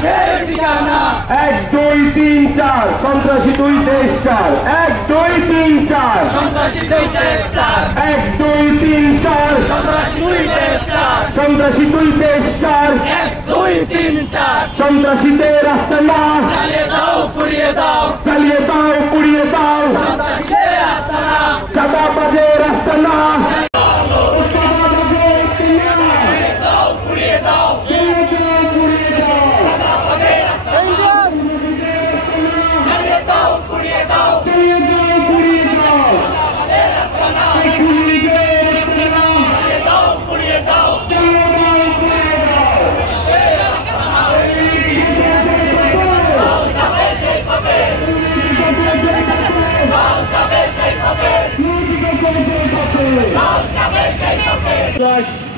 1 2 3 4 সন্ত্রাসী 2 দেশ 4 1 2 3 4 সন্ত্রাসী 2 দেশ 4 1 2 3 4 সন্ত্রাসী 2 দেশ 4 সন্ত্রাসী 2 দেশ 4 1 2 3 4 সন্ত্রাসীদের রাস্তা না চালিয়ে দাও পুড়িয়ে দাও চালিয়ে দাও পুড়িয়ে দাও সন্ত্রাসীদের রাস্তা না চাঁদাবাজের রাস্তা না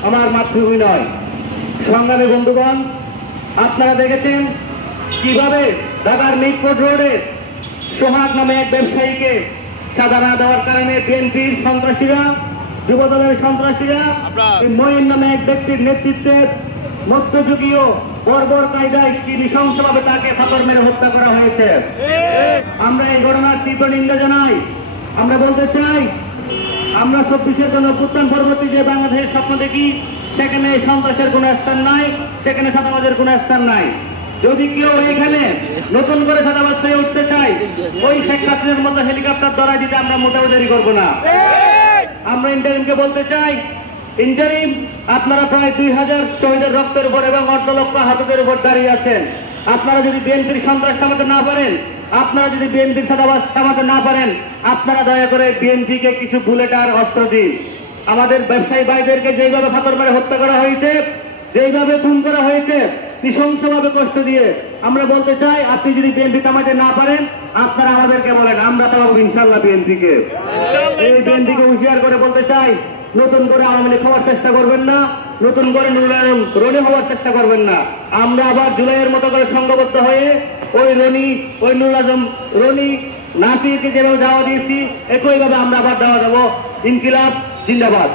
আমার মাতৃভূমি নয়। সংগ্রামী বন্ধুগণ, আপনারা দেখেছেন কিভাবে ঢাকার মিরপুর রোডে সোহাগ নামে এক ব্যবসায়ীকে চাঁদা না দেওয়ার কারণে বিএনপির সন্ত্রাসীরা, যুবদলের সন্ত্রাসীরা মঈন নামে এক ব্যক্তির নেতৃত্বে মধ্যযুগীয় বর্বর কায়দায় কি নৃশংসভাবে তাকে ফাঁপর মেরে হত্যা করা হয়েছে। আমরা এই ঘটনার তীব্র নিন্দা জানাই। আমরা বলতে চাই, আমরা 24-এর জন্য অভ্যুত্থান পরবর্তী যে বাংলাদেশের স্বপ্ন দেখি, সেখানে সন্ত্রাসের কোনো স্থান নাই, সেখানে চাঁদাবাজের কোনো স্থান নাই। যদি কেউ এখানে নতুন করে চাঁদাবাজ হয়ে উঠতে চায়, ওই শেখ হাসিনার মতো হেলিকপ্টার দ্বারা দিতে আমরা মোটেও দেরি করবো না। আমরা ইন্টারিমকে বলতে চাই, ইন্টারিম আপনারা প্রায় 2000 শহীদের রক্তের উপর এবং 8 লক্ষ আহতদের উপর দাঁড়িয়ে আছেন। আপনারা যদি বিএনপির সন্ত্রাস থামাতে না পারেন, আপনারা যদি বিএনপির চাঁদাবাজ থামাতে না পারেন, আপনারা দয়া করে বিএনপিকে কিছু বুলেট আর অস্ত্র দিন। আমাদের ব্যবসায়ী ভাইদেরকে যেইভাবে ফাঁপর মেরে হত্যা করা হয়েছে, যেইভাবে খুন করা হয়েছে, নৃশংসভাবে কষ্ট দিয়ে, আমরা বলতে চাই, আপনি যদি বিএনপি থামাতে না পারেন, আপনারা আমাদেরকে বলেন, আমরা থামাবো ইনশাল্লাহ বিএনপিকে। এই বিএনপিকে হুঁশিয়ার করে বলতে চাই, নতুন করে আওয়ামী লীগ হওয়ার চেষ্টা করবেন না, নতুন করে রনি হওয়ার চেষ্টা করবেন না। আমরা আবার জুলাইয়ের মতো করে সংঘবদ্ধ হয়ে ওই নুরুল আজম রনি নাসিরকে যেভাবে যাওয়া দিয়েছি, একইভাবে আমরা আবার দেওয়া দেবো। ইনকিলাব জিন্দাবাদ।